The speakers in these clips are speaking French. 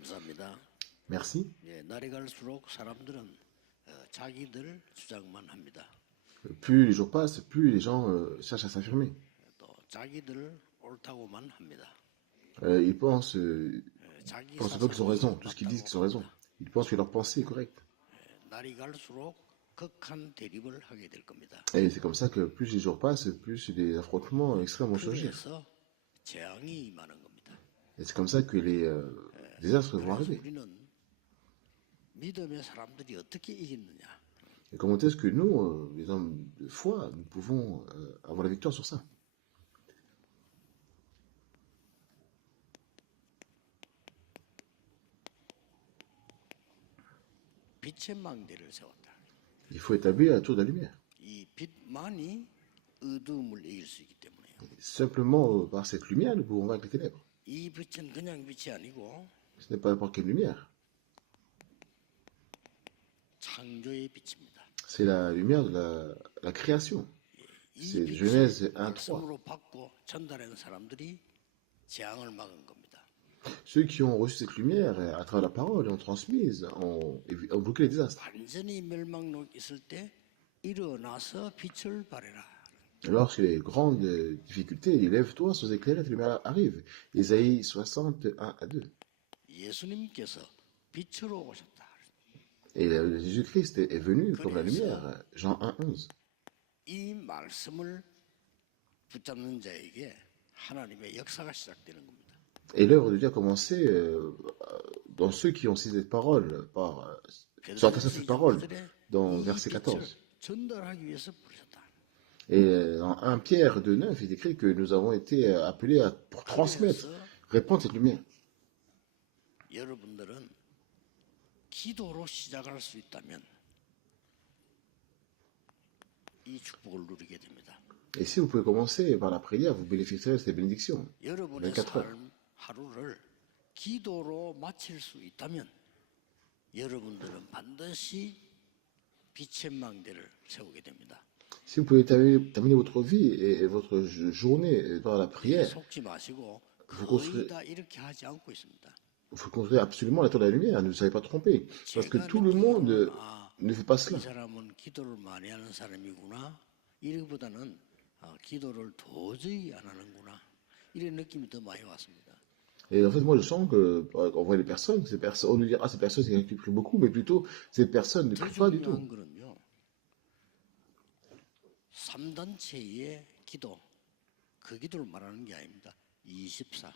감사합니다. Merci. 예, 날이 갈수록 사람들은 자기들 주장만 합니다. Plus les jours passent, plus les gens cherchent à s'affirmer. 또 자기들 옳다고만 합니다. Ils pensent, 자기 pensent pas qu'ils ont 사상이 raison, tout ce qu'ils disent qu'ils ont raison. 맞다고 합니다. Ils pensent que leur pensée est correcte. 날이 갈수록 극한 대립을 하게 될 겁니다. Et c'est comme ça que plus les jours passent, plus les affrontements extrêmes vont surgir. 그래서 재앙이 임하는 겁니다. Et c'est comme ça que les désastres vont 그래서 arriver. 우리는 믿음의 사람들이 어떻게 이기느냐? Et comment est-ce que nous, les hommes de foi, nous pouvons avoir la victoire sur ça? 빛의 망대를 세웠다. Il faut établir la tour de la lumière. 이 빛만이 어둠을 이길 수 있기 때문에요. Simplement par cette lumière, nous pouvons vaincre les ténèbres. 이 빛은 그냥 빛이 아니고 Ce n'est pas n'importe quelle lumière. 창조의 빛입니다. C'est la lumière de la création. 이 C'est 빛을 Genèse 1, 3. 말씀으로 받고 전달하는 사람들이 재앙을 막은 겁니다. Ceux qui ont reçu cette lumière à travers la parole et ont transmise ont bloqué les désastres. 완전히 멸망록 있을 때 일어나서 빛을 발해라. Lorsque les grandes difficultés, lève-toi sans éclairer, ta lumière arrive. Ésaïe 61 à 2. 예수님께서 빛으로 오셨다. Et Jésus-Christ est venu comme la lumière. Jean 1, 11. 이 말씀을 붙잡는 자에게 하나님의 역사가 시작되는 겁니다. Et l'œuvre de Dieu a commencé dans ceux qui ont saisi cette parole, sont attachés à cette parole, dans verset 14. 전달하기 위해서 부르셨다. Et dans 1 Pierre 2, 9, il est écrit que nous avons été appelés pour transmettre, répandre cette lumière. 여러분들은 기도로 시작할 수 있다면 이 축복을 누리게 됩니다. Et si vous pouvez commencer par la prière, vous bénéficierez de ces bénédictions. 여러분의 24 heures. 삶 하루를 기도로 마칠 수 있다면 여러분들은 반드시 빛의 망대를 세우게 됩니다. Si vous pouvez terminer votre vie et votre journée dans la prière, 속지 마시고 vous 거의 construisez, 다 이렇게 하지 않고 있습니다. vous construisez absolument la tour de la lumière, ne vous savez pas tromper. Parce que 제가 tout le monde 느끼기로는 ne fait pas 이 cela. 사람은 기도를 많이 하는 사람이구나 이러기보다는 기도를 도저히 안 하는구나 이런 느낌이 더 많이 왔습니다. Et en fait, moi, je sens que, quand on voit les personnes, on nous dit, ah, ces personnes, c'est quelqu'un qui prie beaucoup, mais plutôt, ces personnes ne 더 prient pas du tout. 중요한 거는요. 3단체의 기도, 그 기도를 말하는 게 아닙니다. 24.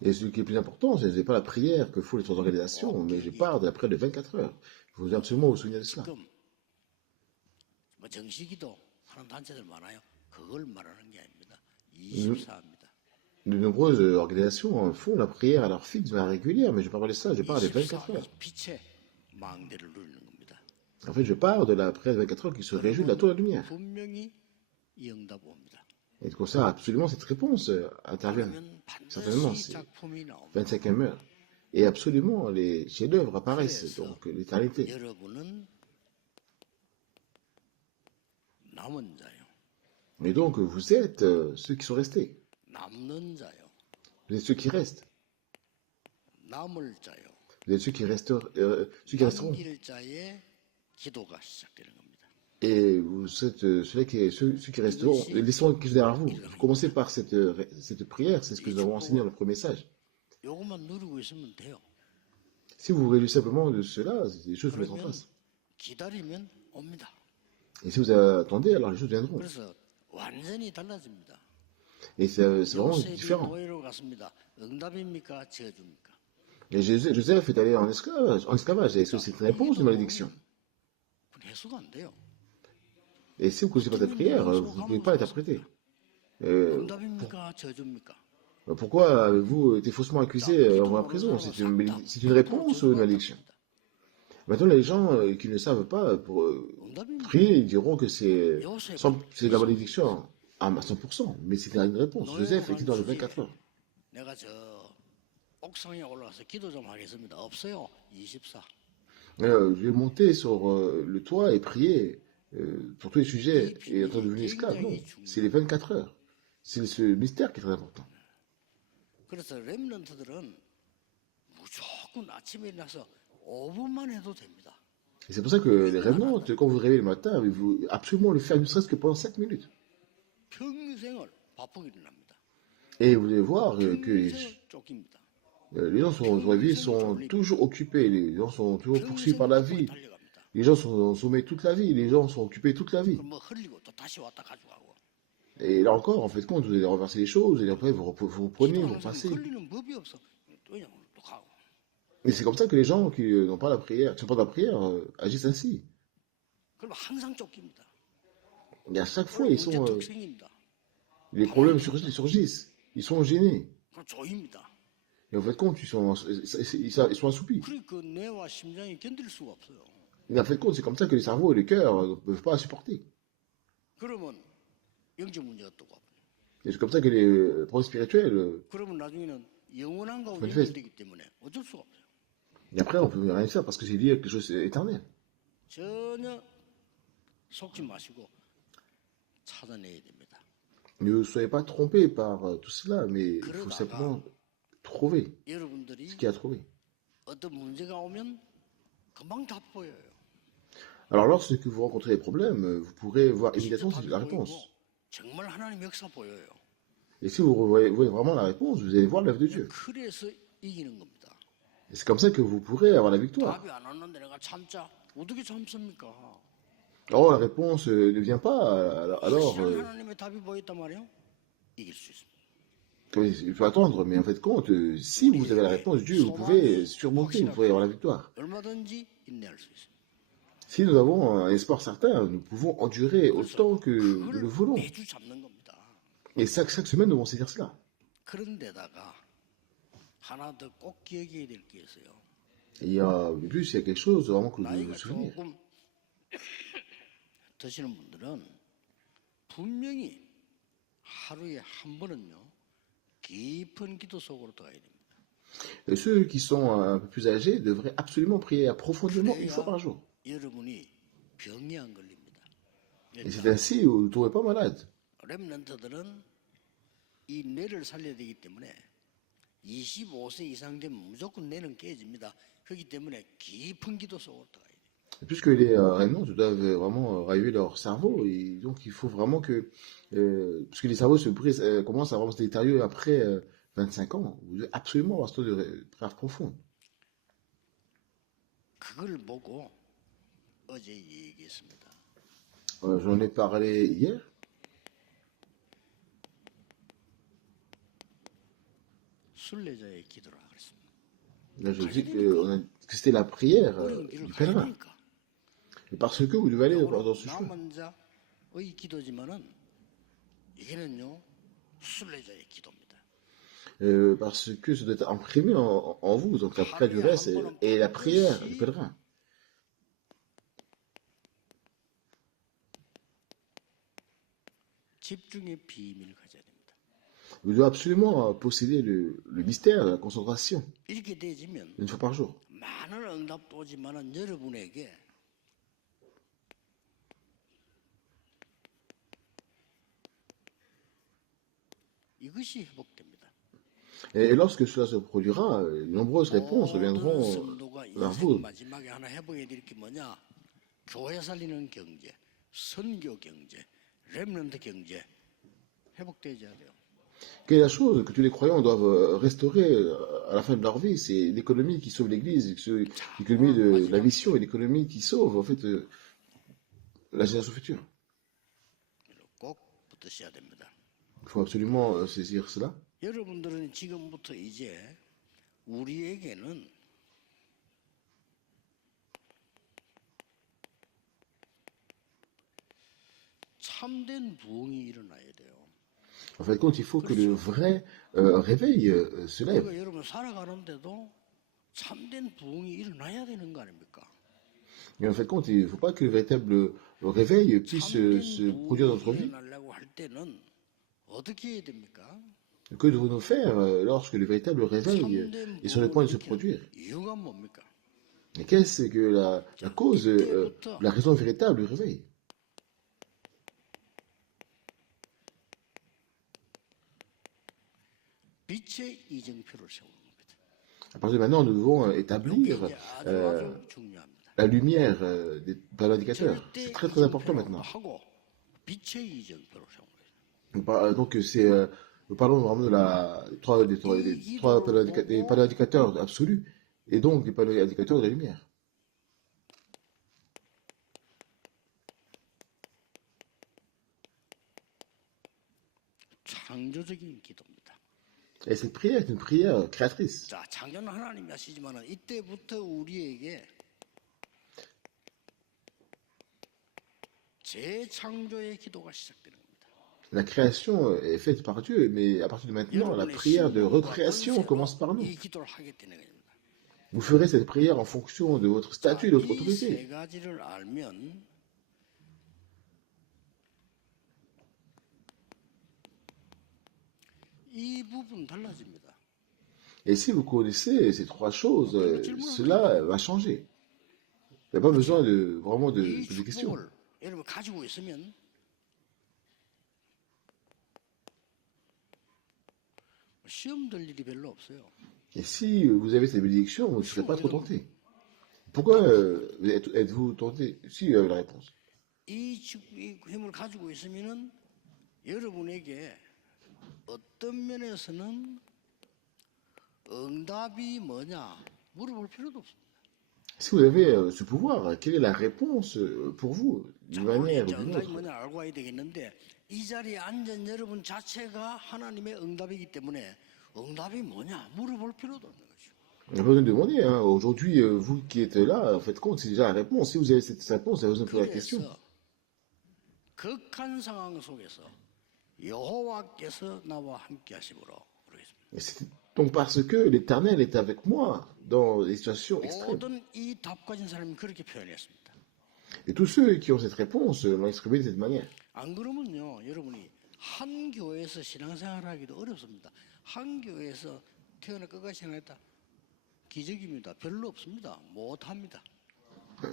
Et ce qui est plus important, ce n'est pas la prière que font les autres organisations, mais je parle de la prière de 24 heures. Il faut absolument vous souvenir de cela. 지금 뭐 정시기도 하는 단체들 많아요. 그걸 말하는 게 아닙니다. 24입니다. De nombreuses organisations font la prière à leur fixe, mais à régulière, mais je parle pas de ça, je parle des 24 heures. 빛의 망대를 누리는 겁니다. En fait, je parle de la prière de 24 heures qui se réjouit de la tour de la lumière. 분명히 이 응답 옵니다. Et comme ça, absolument, cette réponse intervient. 그러면 Certainement, 반드시 c'est 작품이 나옵니다. 25e heure. Et absolument, les chefs-d'œuvre apparaissent, 그래서 donc l'éternité. 여러분은 남은 자요. Et donc, vous êtes ceux qui sont restés. 남는 자요. Vous êtes ceux qui restent. 남을 자요. Vous êtes ceux qui resteront. 남길 자의 기도가 시작되는 겁니다. Et vous êtes ceux qui resteront. Laissons quelque chose derrière vous. Commencez par cette prière, c'est ce que nous avons enseigné dans le premier message. 요것만 누리고 있으면 돼요. Si vous vous réjouissez simplement de cela, les choses se mettent en 그러면 place. 기다리면 옵니다. Et si vous attendez, alors les choses viendront. 그래서 완전히 달라집니다. Et c'est vraiment 요셉이 différent. 노예로 갔습니다. 응답입니까? 저주입니까? Et Joseph est allé en esclavage. Est-ce que c'est une réponse ou une malédiction? 해수가 안 돼요. Et si vous ne connaissez pas cette prière, vous ne pouvez pas l'interpréter. 응답입니까? 저주입니까? Pourquoi avez-vous été faussement accusé en prison? C'est une réponse ou une malédiction? Maintenant, les gens qui ne savent pas, pour prier, ils diront que c'est de la malédiction à 100%, mais c'est une réponse. Joseph était dans les 24 heures. 내가 저 옥상에 올라가서 기도 좀 하겠습니다. 없어요. 24. Je vais monter sur le toit et prier pour tous les sujets et être devenu esclave. Non, c'est les 24 heures. C'est ce mystère qui est très important. 그래서 렘넌트들은 무조건 무조건 아침에 일어나서 5분만 해도 됩니다. Et c'est pour ça que les rêvantes, quand vous vous réveillez le matin, il faut absolument le faire ne serait-ce que pendant 5 minutes. 평생을 바쁘게 일어납니다. Et vous allez voir que 평생을 쫓깁니다. les gens dans la vie sont toujours occupés, les gens sont toujours poursuivis par la vie, 달려갑니다. les gens sont sommés toute la vie, les gens sont occupés toute la vie. 그럼 뭐 흘리고 또 다시 왔다 가져가고. Et là encore, en fait, compte, vous allez renverser les choses, et après vous reprenez, vous 기도하는 사람이 repassez. 흘리는 법이 없어. 왜냐면 또 가고. Et c'est comme ça que les gens qui n'ont pas la prière, qui ne sont pas de la prière, agissent ainsi. 그럼 항상 쫓깁니다. Et à chaque fois, 문제 툭 생깁니다. les problèmes surgissent, ils sont gênés. 그럼 조입니다. Et en fait, compte, ils sont assoupis. 그 뇌와 심장이 견딜 수가 없어요. Et en fait, compte, c'est comme ça que les cerveaux et les cœurs ne peuvent pas supporter. 그러면 영적 문제가 또 와. Et c'est comme ça que les problèmes spirituels. 그러면 나중에는 영원한 거 manifeste. 연결되기 때문에 어쩔 수가 없어요. Et après, on peut rien faire parce que c'est lié à quelque chose d'éternel. 전혀 속지 마시고 찾아내야 됩니다. Ne soyez pas trompés par tout cela, mais il faut 그러다가 simplement trouver 여러분들이 ce qu'il y a à trouver. 어떤 문제가 오면 금방 답 보여요. Alors, lorsque vous rencontrez des problèmes, vous pourrez voir immédiatement 답이 la 보이고 réponse. 정말 하나님 역사 보여요. Et si vous voyez vraiment la réponse, vous allez voir l'œuvre de Dieu. 그래서 이기는 겁니다. Et c'est comme ça que vous pourrez avoir la victoire. 답이 안 왔는데 내가 참자. 어떻게 참습니까? Oh, la réponse ne vient pas, alors 확실한 하나님의 답이 보였단 말이에요. 이길 수 있습니다. il faut attendre. Mais en fait, compte, si vous avez la réponse de Dieu, vous pouvez surmonter, vous pouvez avoir la victoire. 얼마든지 인내할 수 있습니다. Si nous avons un espoir certain, nous pouvons endurer autant que nous le voulons. 매주 잡는 겁니다. Et chaque semaine, nous devons saisir cela. 그런데다가 하나 더 꼭 기억해야 될 게 있어요. Et de plus, il y a quelque chose vraiment que vous devez 나이가 vous souvenir. 조금 드시는 분들은 분명히 하루에 한 번은요 깊은 기도 속으로 들어가야 됩니다. Et ceux qui sont un peu plus âgés devraient absolument prier profondément une fois par jour. 여러분이 병이 안 걸립니다. Et c'est ainsi où vous ne tombez pas malade. 렘넌트들은 이 뇌를 살려야 되기 때문에 25세 이상 되면 무조건 뇌는 깨집니다. 그렇기 때문에 깊은 기도 속으로 들어가야 돼요. Et puisque les rénaux doivent vraiment raviver leur cerveau, et donc il faut vraiment que, puisque les cerveaux se brisent, commencent à vraiment se détériorer après 25 ans, vous devez absolument avoir ce temps de prière profonde. 그걸 보고 어제 얘기했습니다. J'en ai parlé hier. 순례자의 기도라 그랬습니다. Là, je dis que c'était la prière 어려운 길을 du 가야 pèlerin. 되니까. Et parce que vous devez aller dans ce chemin. 남은 자의 기도지만은 이게는요 순례자의 기도입니다. Parce que ça doit être imprimé en vous. Donc la prière du reste est la prière du pèlerin. 집중의 비밀을 가져야 됩니다. Vous devez absolument posséder le mystère de la concentration, 이렇게 되지면 une fois par jour. 많은 응답도 오지만은 여러분에게 이것이 회복됩니다. Et lorsque cela se produira, de nombreuses réponses 모든 reviendront 성도가 vers 인생 vous. 마지막에 하나 회복해야 될 게 뭐냐? 교회 살리는 경제, 선교 경제, 렘넌트 경제 회복되어야 돼요. Quelle est la chose que tous les croyants doivent restaurer à la fin de leur vie? C'est l'économie qui sauve l'Église, l'économie de la mission et l'économie qui sauve en fait la génération future. 꼭 붙으셔야 됩니다. Il faut absolument saisir cela. 여러분들은 지금부터 이제 우리에게는 참된 부흥이 일어나야 돼요. En fait, compte, il faut que le vrai réveil se lève. 그러니까 여러분 살아가는데도 참된 부흥이 일어나야 되는 거 아닙니까? Et en fait, compte, il ne faut pas que le véritable réveil puisse se produire dans notre 부흥이 vie. 일어나려고 할 때는 어떻게 해야 됩니까? Que devons-nous faire lorsque le véritable réveil 참된 est sur le point de se 부흥을 produire? 일으키는 이유가 뭡니까? Et qu'est-ce que la cause, la raison véritable du réveil? 빛의 이정표를 세우는 겁니다. À partir de maintenant, nous devons 이게 établir 이제 아주 중요합니다. la lumière par l'indicateur. C'est 절대 très très important 이정표라고도 maintenant. 하고 빛의 이정표로 생각해요. Donc nous parlons vraiment de des trois des panneaux indicateurs absolus et donc des panneaux indicateurs de la lumière. 창조적인 기도입니다. Et cette prière est une prière créatrice. 자, 창조는 하나님이 하시지만은 이때부터 우리에게 재창조의 기도가 시작되는 겁니다. La création est faite par Dieu, mais à partir de maintenant, la prière de recréation commence par nous. 이 기도를 하게 되는 겁니다. Vous ferez cette prière en fonction de votre statut et de votre 이 세 autorité. 가지를 알면 이 부분 달라집니다. Et si vous connaissez ces trois choses, cela va changer. Il n'y a pas besoin de vraiment de 이 poser des questions. 축복을 여러분 가지고 있으면 시험 들 일이 별로 없어요. Et si vous avez cette bénédiction, vous ne serez pas trop tenté. Pourquoi êtes-vous tenté? Si vous avez la réponse. 이 힘을 가지고 있으면은 여러분에게 어떤 면에서는 응답이 뭐냐 물어볼 필요도 없습니다. Si vous avez ce pouvoir, quelle est la réponse pour vous, d'une manière ou d'une 응답이 autre? 뭐냐 알고 와야 되겠는데 이 자리에 앉은 여러분 자체가 하나님의 응답이기 때문에 응답이 뭐냐 물어볼 필요도 없는 거죠. On n'a pas besoin de demander. Hein. Aujourd'hui, vous qui êtes là, faites compte, c'est déjà la réponse. Si vous avez cette réponse, vous avez besoin de poser la question. 그래서 극한 상황 속에서 여호와께서 나와 함께 하심으로 그러겠습니다. Et c'est donc parce que l'Éternel est avec moi dans des situations extrêmes. 모든 이 답 가진 사람이 그렇게 표현했습니다. Et tous ceux qui ont cette réponse l'ont exprimé de cette manière. 안 그러면요, 여러분이 한 교회에서 신앙생활하기도 어렵습니다. 한 교회에서 태어나 끝까지 생활했다. 기적입니다. 별로 없습니다. 못합니다.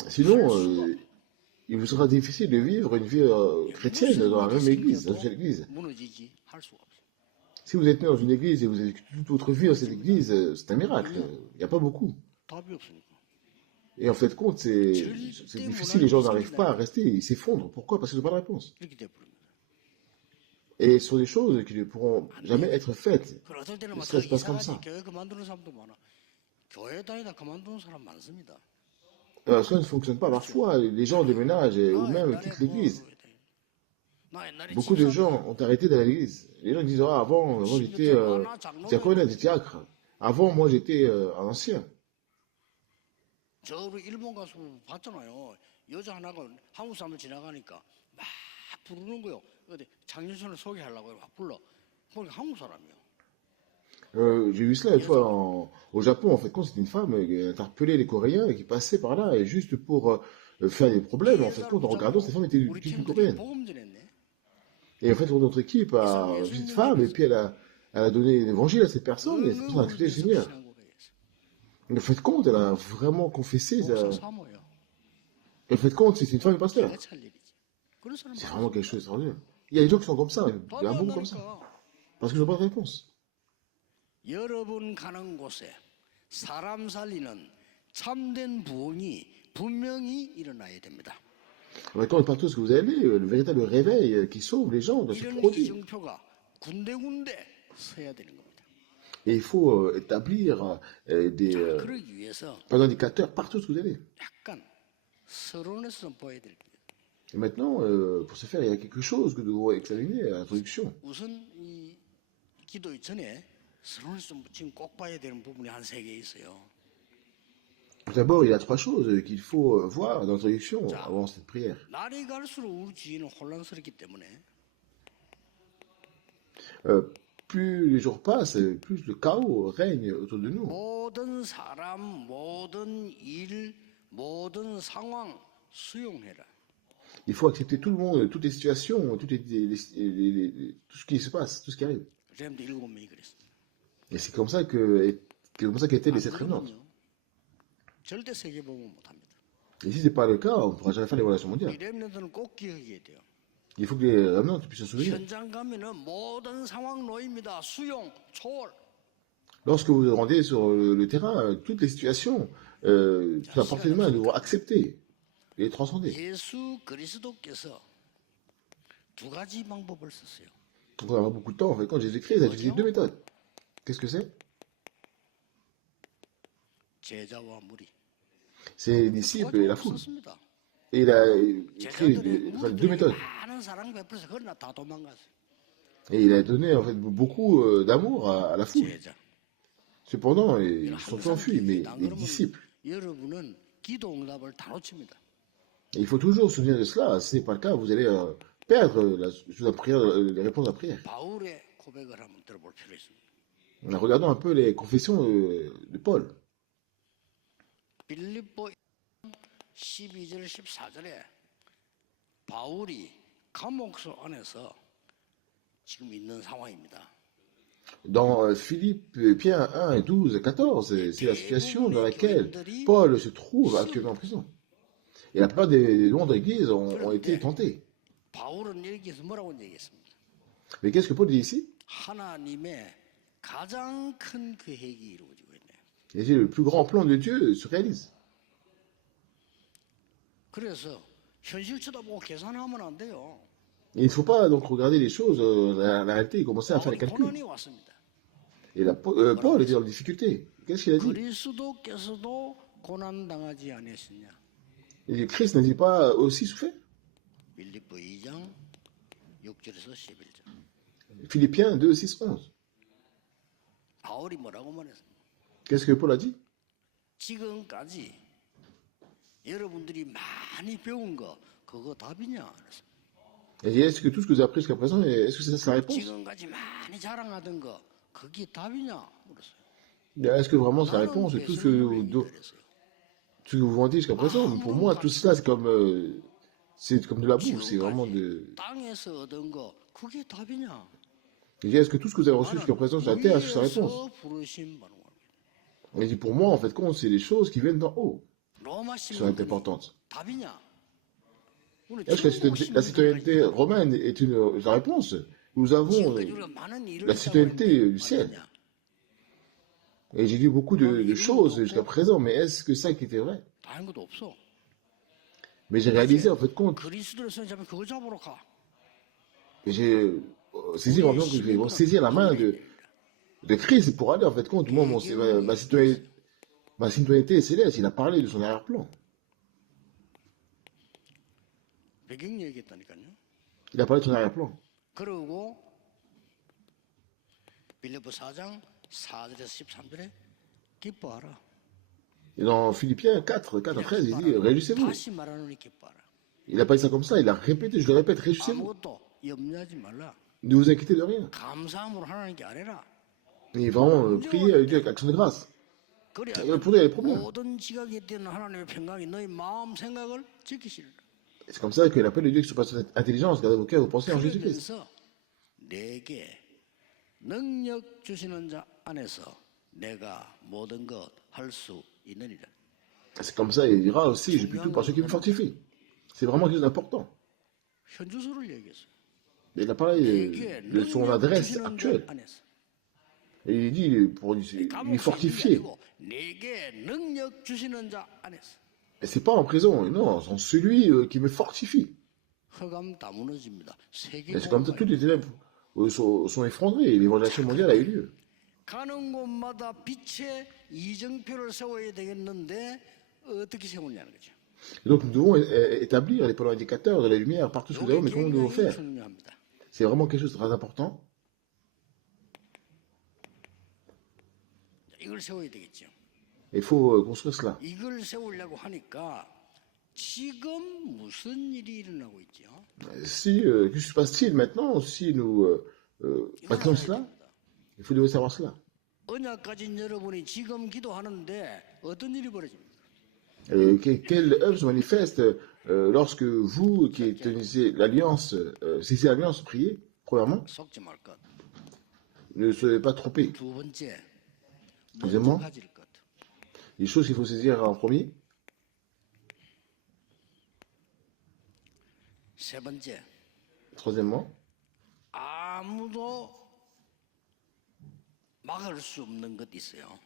Sinon, il vous sera difficile de vivre une vie chrétienne dans la même église, dans une seule église. 무너지지 할 수가 없어요. Si vous êtes né dans une église et vous avez vécu toute votre vie dans cette église, c'est un miracle. Il n'y a pas beaucoup. 답이 없으니까. Et en fait, compte, c'est difficile, les gens n'arrivent pas à rester, ils s'effondrent. Pourquoi? Parce qu'ils n'ont pas de réponse. 이렇게 돼버립니다. Et ce sont des choses qui ne pourront jamais être faites. 그리고 어떨 때는 Ça se passe comme 이상하지 ça. 교회 그만두는 사람도 많아. 교회 다니다 그만두는 사람 많습니다. Cela ne fonctionne pas. Parfois, les gens déménagent ou même quittent l'église. 나 옛날에 Beaucoup de gens ont arrêté d'aller à l'église. Les gens disent, ah, avant, moi j'étais diaconne, j'étais diacre. Avant, moi j'étais un ancien. 저 우리 일본 가서 봤잖아요. 여자 하나가 한국 사람을 지나가니까 막 부르는 거요. 근데 장윤선을 소개하려고 막 불러. 그러니까 한국 사람이요. J'ai vu cela une fois au Japon. En fait, quand c'était une femme qui interpellait les Coréens et qui passait par là, et juste pour faire des problèmes, en fait, quand en regardant, cette femme était 우리 une 팀들이 Coréenne. 복음 전했네. Et en fait, notre équipe a vu cette femme, et puis elle a donné l'évangile à cette personne, et cette personne a accepté le Seigneur. En fait, compte, elle a vraiment confessé. 목사 사모예요. En fait, compte, c'est une femme de pasteur. 내가 찰 일이지. 그런 사람 C'est vraiment quelque chose d'extraordinaire. Il y a des gens qui sont comme ça, il y a un bon comme ça. 많으니까 Parce qu'ils n'ont pas de réponse. 여러분 가는 곳에 사람 살리는 참된 부흥이 분명히 일어나야 됩니다. Maintenant, partout où vous allez, le véritable réveil qui sauve les gens doit se 이런 produire. 이정표가 군데군데 서야 되는 겁니다. Et il faut établir des 그러기 위해서 indicateurs partout où vous allez. 약간 서론에서 좀 보여야 될 거예요. Et maintenant, pour ce faire, il y a quelque chose que nous devons examiner à l'introduction. 우선 이 기도 전에 서론에서 좀 지금 꼭 봐야 되는 부분이 한 3개 있어요. Tout d'abord, il y a trois choses qu'il faut voir dans l'introduction avant cette prière. 날이 갈수록 우리 주위는 혼란스럽기 때문에 Plus les jours passent, plus le chaos règne autour de nous. 모든 사람, 모든 일, 모든 상황 수용해라. Il faut accepter tout le monde, toutes les situations, tout ce qui se passe, tout ce qui arrive. 그래도 7명이 그랬습니다. Et c'est comme ça qu'étaient les 7 révenantes. 절대 세계복음 못합니다. Et si ce n'est pas le cas, on ne pourra jamais faire les relations 이 mondiales. 렘넌트는 꼭 기억해야 돼요. Il faut que les révenantes puissent se souvenir. 현장 가면은 모든 상황 놓입니다. 수용, 초월. Lorsque vous vous rendez sur le terrain, toutes les situations, c'est à portée de main, nous devons accepter et les transcender. 예수 그리스도께서 두 가지 방법을 썼어요. Donc on a beaucoup de temps. En fait, quand Jésus-Christ a utilisé deux méthodes. Qu'est-ce que c'est? 제자와 무리. C'est les disciples et la foule. 썼습니다. Et il a écrit 제자들이 deux méthodes. 많은 사랑 베풀어서 그러나 다 도망갔어요. Et il a donné en fait beaucoup d'amour à la foule. 제자. Cependant, ils sont enfuis, mais les disciples. 여러분은 기도 응답을 다 놓칩니다. Et il faut toujours se souvenir de cela. Si ce n'est pas le cas, vous allez perdre la prière, les réponses à la prière. 바울의 고백을 한번 들어볼 필요 있습니다. Regardons un peu les confessions de Paul. 빌립보 12절 14절에 바울이 감옥소 안에서 지금 있는 상황입니다. Dans Philippiens 1 et 12 et 14, c'est la situation dans laquelle Paul se trouve actuellement en prison. Et la plupart des membres de l'Église ont été tentés. 바울은 여기서 뭐라고 얘기했습니까? Mais qu'est-ce que Paul dit ici? 하나님의 가장 큰 계획이 이루어지고 있네요. Il dit le plus grand plan de Dieu se réalise. 그래서 현실 쳐다보고 계산하면 안 돼요. Et il ne faut pas donc regarder les choses, la réalité, et commencer à faire les calculs. 고난이 왔습니다. Et là, Paul était dans la difficulté. Qu'est-ce qu'il a dit? 그리스도께서도 고난 당하지 않으셨냐? Il dit, Christ n'a-t-il pas aussi souffert? 빌립보 2장 6절에서 11절. Philippiens 2, 6, 11. 바울이 뭐라고 말했습니까? Qu'est-ce que Paul a dit? 지금까지 여러분들이 많이 배운 거 그거 답이냐? 그랬습니다. Il dit, est-ce que tout ce que vous avez appris jusqu'à présent, est-ce que c'est ça la réponse? 지금까지 많이 자랑하던 거 그게 답이냐? 그랬어요. Est-ce que vraiment c'est la réponse de tout ce que vous vendez jusqu'à présent? Pour moi, tout cela, c'est comme de la bouffe, c'est vraiment de... 땅에서 얻은 거 그게 답이냐? Il dit, est-ce que tout ce que vous avez reçu jusqu'à présent sur la terre, est-ce que c'est la réponse? 위에서 부르심 받는 겁니다. Il dit, pour moi, en fait, compte, c'est les choses qui viennent d'en haut 로마 qui sont importantes. 답이냐? 오늘 Est-ce que la citoyenneté romaine est la réponse? Nous avons 지금까지 우리가 많은 일을 la citoyenneté du ciel. 받았냐? Et j'ai dit beaucoup de choses jusqu'à présent, mais est-ce que ça qui était vrai? 다른 것도 없어. Mais j'ai réalisé, en fait, compte, 그리스도를 손잡으면 그거 잡으러 가. et j'ai saisi en que je vais saisir la main de Christ pour aller, en fait, compte, moi, ma citoyenneté est céleste. Il a parlé de son arrière-plan. 배경 얘기했다니까요. Il a parlé de son arrière-plan. 그러고 빌립보 4장 4절에서 13절에 기뻐하라. Et dans Philippiens 4, 13, il dit, réjouissez-vous. 다시 말하노니 기뻐하라. Il n'a pas dit ça comme ça, il a répété, je le répète, réjouissez-vous. 아무것도 염려하지 말라. Ne vous inquiétez de rien. 감사함으로 하나님께 아뢰라. Et vraiment, priez à Dieu avec action de grâce. 그래야 Pour les problèmes. 모든 지각에 뛰는 하나님의 평강이 너희 마음 생각을 지키시리라. C'est comme ça que l'appel de Dieu qui surpasse toute intelligence, gardez vos cœurs, vos pensées en Jésus-Christ. 그러면서 내게 능력 주시는 자 안에서 내가 모든 것 할 수 있느니라. C'est comme ça, il dira aussi, je puis tout par ceux qui me fortifient. C'est vraiment quelque chose d'important. 현주소를 얘기했어요. Il a parlé 내게 de son 능력 adresse 주시는 자 actuelle. 안에서. Et il dit, pour lui fortifier. 내게 능력 주시는 자 안에서. Et c'est pas en prison, non, c'est en celui qui me fortifie. 흑암 다 무너집니다. 세계 Et c'est comme ça, toutes les ténèbres sont effondrées, l'évangélisation mondiale a eu lieu. 가는 곳마다 빛의 이정표를 세워야 되겠는데 어떻게 세우냐는 거죠. Et donc nous devons établir les points indicateurs de la lumière partout ce que nous avons, mais comment nous devons faire? 중요합니다. C'est vraiment quelque chose de très important. 이걸 세워야 되겠죠. Il faut construire cela. 이걸 세우려고 하니까 지금 무슨 일이 일어나고 있죠? Si, que se passe-t-il maintenant si nous pratiquons cela? Il faut devoir savoir cela. 언약 가진 여러분이 지금 기도하는데 어떤 일이 벌어집니까? Quelle œuvre se manifeste lorsque vous, qui tenez l'alliance, saisissez l'alliance, priez, premièrement, 속지 말 것. ne soyez pas trompés. 두 번째, Deuxièmement, 먼저 가질 것. les choses qu'il faut saisir en premier. 세 번째, Troisièmement, 아무도 막을 수 없는 것도 있어요.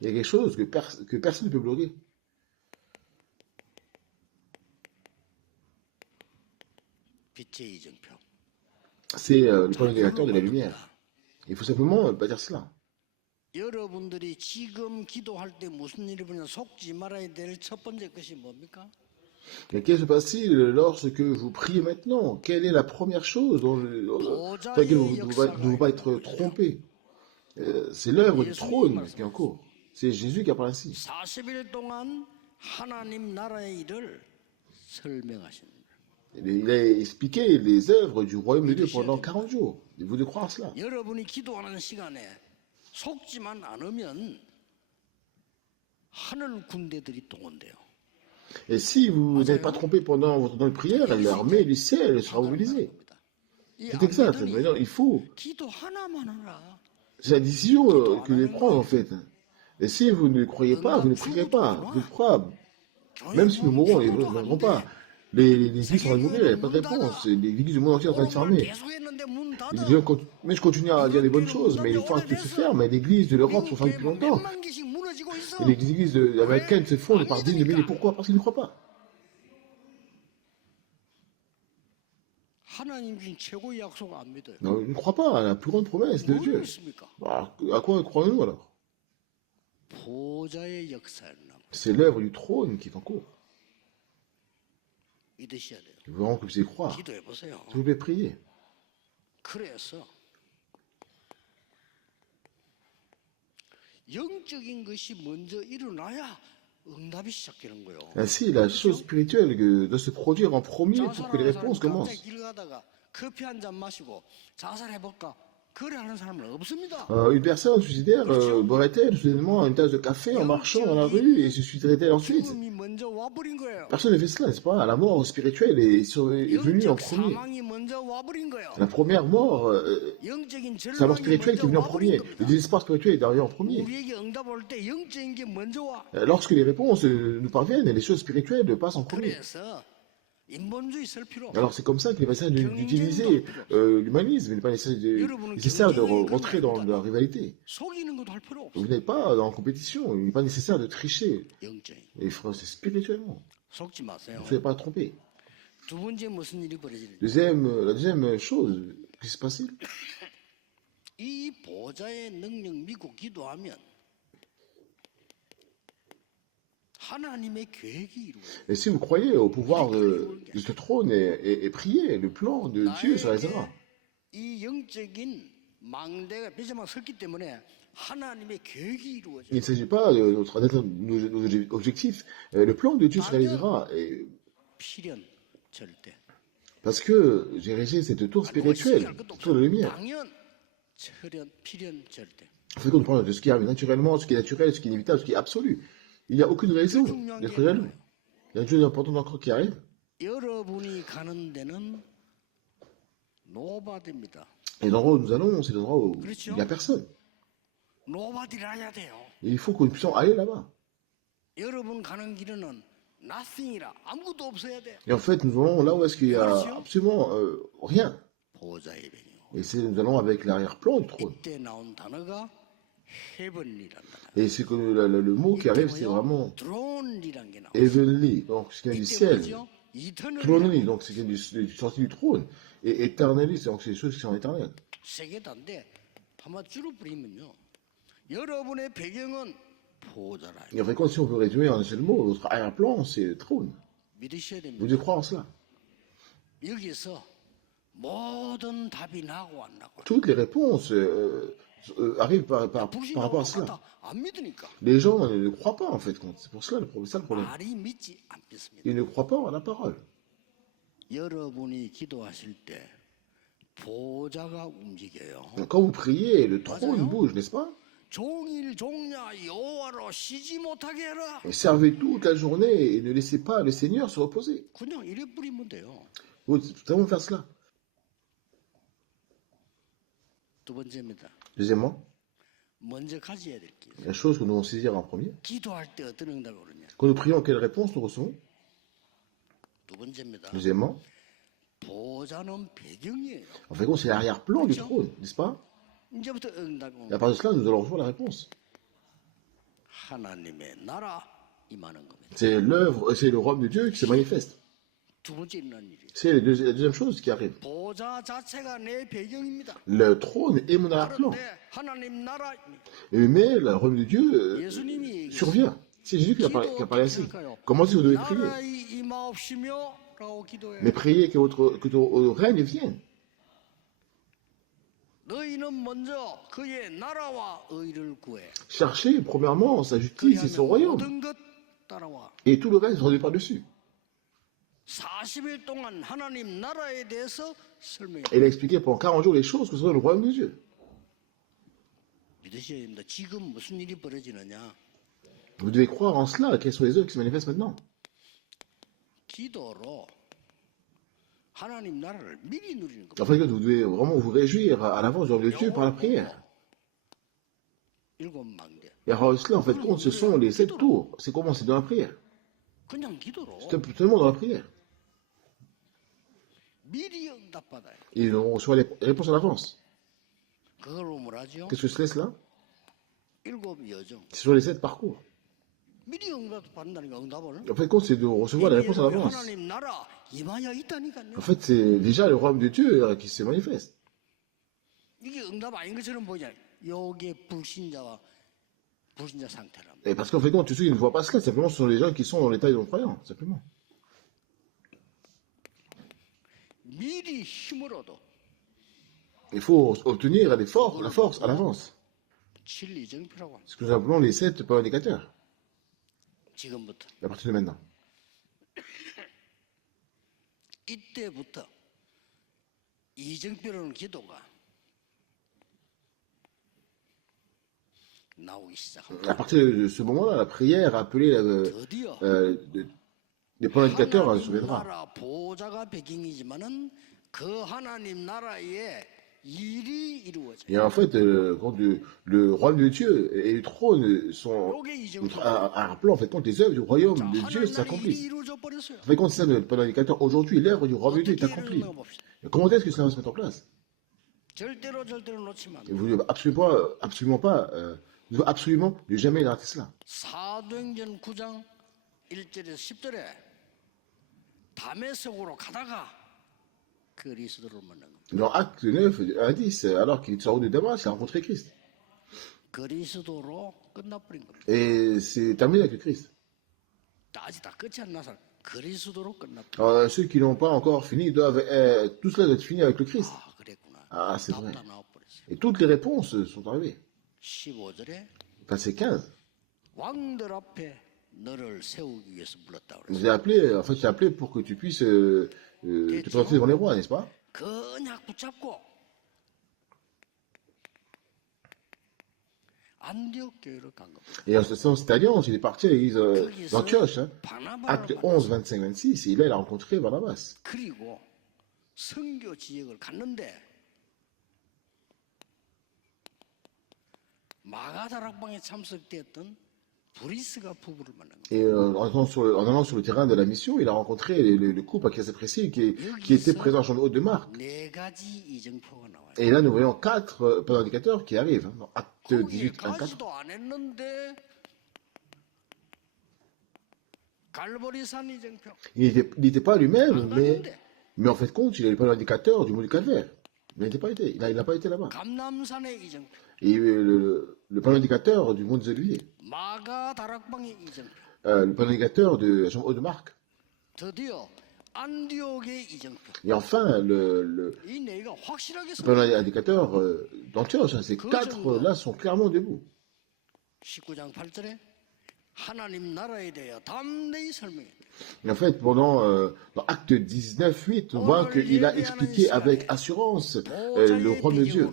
Il y a quelque chose que personne ne peut bloquer. 빛의 이정표. C'est le 잘 prolongateur de la 불러봐야 lumière. 됩니다. Il faut simplement pas dire cela. 여러분들이 지금 기도할 때 무슨 일이 벌어지냐 속지 말아야 될 첫 번째 것이 뭡니까? Mais qu'est-ce qui se passe-t-il lorsque vous priez maintenant? Quelle est la première chose sur laquelle vous ne devez pas être trompé? C'est l'œuvre du trône qui est en cours. C'est Jésus qui a parlé ainsi. 40일 동안 하나님 나라의 일을 설명하십니다. Il a expliqué les œuvres du royaume de Dieu pendant 40 jours. Vous devez croire cela. 여러분이 기도하는 시간에 속지만 않으면 하늘 군대들이 동원돼요. Et si vous n'êtes pas trompé pendant votre temps de prière, l'armée du ciel sera mobilisée. C'est exact. Maintenant, il faut. 기도 하나만 하라. C'est la décision que vous devez prendre en fait. Et si vous ne croyez pas, vous ne prierez pas. Vous croyez. Même si nous mourons, ils ne viendront pas. Les églises sont en train de mourir, il n'y a pas de réponse. Les églises du monde entier sont en train de fermer. Mais je continue à dire des bonnes choses, mais les portes se ferment. Et les églises de l'Europe sont fermées depuis longtemps. Et les églises américaines se fondent par dizaines de milliers. Pourquoi? Parce qu'ils ne croient pas. Non, ils ne croient pas à la plus grande promesse de Dieu. À quoi croyons-nous alors? C'est l'œuvre du trône qui est en cours. Nous verrons que vous allez croire. S'il vous plaît, priez. 그래서 영적인 것이 먼저 일어나야 응답이 시작되는 거예요. Ainsi, la chose spirituelle doit se produire en premier pour que les réponses commencent. 갑자기 길 가다가 커피 한 잔 마시고 자살해볼까? 그래 하는 사람은 없습니다. Une personne suicidaire boirait-elle soudainement une tasse de café en marchant dans la rue et se suiciderait-elle ensuite? 죽음이 먼저 와버린 거예요. Personne ne fait cela, n'est-ce pas? La mort spirituelle est venue en 영적 premier. 사망이 먼저 와버린 거예요. La première mort, 영적인 c'est la mort 절망이 spirituelle qui est 먼저 venue en 와버린 premier. 겁니다. Le désespoir spirituel est arrivé en premier. 우리에게 응답 올 때 영적인 게 먼저 와. Lorsque les réponses nous parviennent, les choses spirituelles passent en premier. 그래서 인본주의 쓸 필요 없어요. Alors c'est comme ça qu'il est nécessaire d'utiliser l'humanisme. Il n'est pas nécessaire de rentrer dans la rivalité. 속이는 것도 할 필요 없어요. Vous n'êtes pas en compétition. Il n'est pas nécessaire de tricher. 영적인. Et frère, c'est spirituellement. 속지 마세요. Ne soyez pas trompés. 두 번째 무슨 일이 벌어지는지. La deuxième chose qui se passe, 이 보좌의 능력 믿고 기도하면 하나님의 계획이 이루어져요. et si vous croyez au pouvoir de ce trône et priez, le plan de Dieu se réalisera. 이 영적인 망대가 빗자막 섰기 때문에 하나님의 계획이 이루어져요. Il ne s'agit pas d'atteindre nos objectifs. Le plan de Dieu se réalisera. Et 필연 절대. parce que j'ai réalisé cette tour spirituelle, cette tour de lumière. 당연 필연 절대. C'est qu'on parle de ce qui arrive naturellement, ce qui est naturel, ce qui est inévitable, ce qui est absolu. Il n'y a aucune raison d'être jaloux. Il y a une chose importante encore qui arrive. 여러분이 가는 데는 노바드입니다. Et l'endroit où nous allons, c'est l'endroit où il n'y a personne. 노바드를 해야 돼요. Et il faut que nous puissions aller là-bas. 여러분 가는 길에는 nothing이라 아무것도 없어야 돼. Et en fait, nous allons là où est-ce qu'il y a absolument rien. 보좌의 배경. Et nous allons avec l'arrière-plan du trône. 이때 나온 단어가 heavenly란 단어. Et c'est que le mot qui arrive, c'est vraiment throne이란 게 나와. heavenly, donc ce qui vient du ciel. Thronely, donc c'est qui vient sorti du trône. Et eternally, donc c'est des choses qui sont éternelles. 세 개 다인데 한번 줄여버리면요. 여러분의 배경은 보좌라. Et en fait, si on veut résumer en un seul mot, votre arrière-plan, c'est le trône. 믿으셔야 Vous 됩니다. devez croire en cela. 여기서 모든 답이 나고 안 나고. Toutes les réponses arrivent par rapport à cela. 안 믿으니까. Les gens ne croient pas en fait. C'est pour cela ça le problème. 말이 믿지 안 믿습니다. Ils ne croient pas à la parole. 여러분이 기도하실 때 보좌가 움직여요. Quand vous priez, le trône bouge, n'est-ce pas? 종일 종야 여호와로 쉬지 못하게 해라. Et servez toute la journée et ne laissez pas le Seigneur se reposer. 그냥 이래 뿌리면 돼요. Vous devez faire cela. 두 번째입니다. Deuxièmement, 먼저 가져야 될 게. la chose que nous devons saisir en premier. 기도할 때 어떤 응답이 오느냐. Quand nous prions, quelle réponse nous recevons? 두 번째입니다. Deuxièmement, 보좌는 배경이에요. en fait, c'est l'arrière-plan du trône, n'est-ce pas? 이제부터 응답이 Et à partir de cela, nous allons recevoir la réponse. 하나님의 나라 임하는 겁니다. C'est l'œuvre, c'est le royaume de Dieu qui se manifeste. 두 번째 일어난 일이 C'est la deuxième chose qui arrive. 보좌 자체가 내 배경입니다. Le trône est mon arrière-plan. 그런데 하나님 나라 Mais le royaume de Dieu 예수님이 survient. C'est Jésus qui a parlé ainsi. Comment est-ce que vous devez prier? 나라의 임하옵시며라고 기도해. Mais priez que votre règne vienne. 너희는 먼저 그의 나라와 의를 구해. Cherchez premièrement sa justice et son 그리하면 royaume. 모든 것 따라와. Et tout le reste sera par-dessus. 40일 동안 하나님 나라에 대해서 설명해. Et il a expliqué pendant 40 jours les choses que serait le royaume de Dieu. 믿으셔야 됩니다. 지금 무슨 일이 벌어지느냐? Vous devez croire en cela, quelles sont les œuvres qui se manifestent maintenant. 기도로 하나님 나라를 미리 누리는 En 겁니다. fait, vous devez vraiment vous réjouir à l'avance du royaume de Dieu par la prière. 일곱 망대. Et alors, cela, en fait, compte, ce sont les 7 tours. C'est comment? C'est dans la prière. 그냥 기도로 C'est seulement dans la prière. 미리 응답받아요. Et on reçoit les réponses à l'avance. 그걸로 뭐라죠? Qu'est-ce que c'est cela? 일곱 여정. Ce sont les 7 parcours. 미리 응답받는다니까 응답을. En fait, compte, c'est de recevoir la réponse à l'avance. 하나님 나라 임하여 있다니까요. En fait, c'est déjà le royaume de Dieu qui se manifeste. 이게 응답 아닌 것처럼 보이잖아요. 요게 불신자 상태랍니다. Et parce qu'en fait, compte, tous ceux qui ne voient pas cela, simplement, ce sont les gens qui sont dans l'état de non-croyants, simplement. 미리 힘을 얻어 Il faut obtenir la force à l'avance. 진리정표라고 합니다. Ce que nous appelons les 7 pas indicateurs. 지금부터 À partir de maintenant. 이때부터 이정표라는 기도가 나오기 시작합니다. À partir de ce moment-là, la prière appelée 드디어 des points indicateurs se 하나님 souviendra. 나라 보좌가 배경이지만은 그 하나님 나라의 일이 이루어져요. Et en fait, quand le royaume de Dieu et le trône sont 요게 이정표. un plan, en fait, quand les œuvres du royaume de Dieu 하나님 나라의 일이 s'accomplissent. 이루어져 버렸어요. En fait, quand c'est ça le point indicateur, aujourd'hui, l'œuvre du royaume de Dieu est 어떻게 accomplie. 이루어져 봅시다. Et comment est-ce que cela va se mettre en place? 절대로 놓치면 안 Et 돼요. vous ne devez vous devez absolument ne jamais rater cela. 사도행전 9장 1절에서 10절에 다메섹으로 가다가 그리스도를 만난 겁니다. Dans Acte 9, 1 10, alors qu'il est sorti de Damas, il a rencontré Christ. 그리스도로 끝나버린 겁니다. Et c'est terminé avec le Christ. 아직 다 끝이 안 나서 그리스도로 끝났다. Alors, ceux qui n'ont pas encore fini doivent, tout cela doit être fini avec le Christ. 아, 그랬구나. Ah, c'est vrai. 답 다 나와버렸어요. Et toutes les réponses sont arrivées. 15절에 Verset 15. 왕들 앞에 너를 세우기 위해서 불렀다 Je 그랬어요. l'ai appelé, en fait, je t'ai appelé pour que tu puisses te présenter devant les rois, n'est-ce pas? 그냥 붙잡고 안디옥 교회로 간 겁니다. Et en ce sens, cette alliance, il est parti à l'église d'Antioche, hein. 바나바를 Acte 만났어요. 11, 25, 26, et là, il a rencontré Barnabas. 그리고 선교 지역을 갔는데 마가다락방에 참석되었던 브리스가 부부를 만난 거예요. Et en allant sur le terrain de la mission, il a rencontré le couple à qui s'est précis qui était présent à Champ de Haute de Marc. 네 가지 이정표가 나와요. Et là, nous voyons 4 points indicateurs qui arrivent, hein, dans Acte 18, 1, 4. 거기까지도 안 했는데 갈보리산 이정표 Il n'était pas lui-même, 안 갔는데 mais en fait, compte, il avait pas l'indicateur du mont du Calvaire. Il n'a pas été là-bas. 감남산의 이정표 Et le panneau indicateur du mont des Oliviers. 마가다락방의 이정표 Le panneau indicateur de Champ de Marc. 드디어 안디옥의 이정표 Et enfin, le 이 네가 확실하게 panneau indicateur d'Antioche. Hein, ces 4-là sont clairement debout. 19장 8절에 하나님 나라에 대하여 담대히 설명해. Et en fait, dans Acte 19, 8, on voit qu'il a expliqué avec assurance le royaume de Dieu.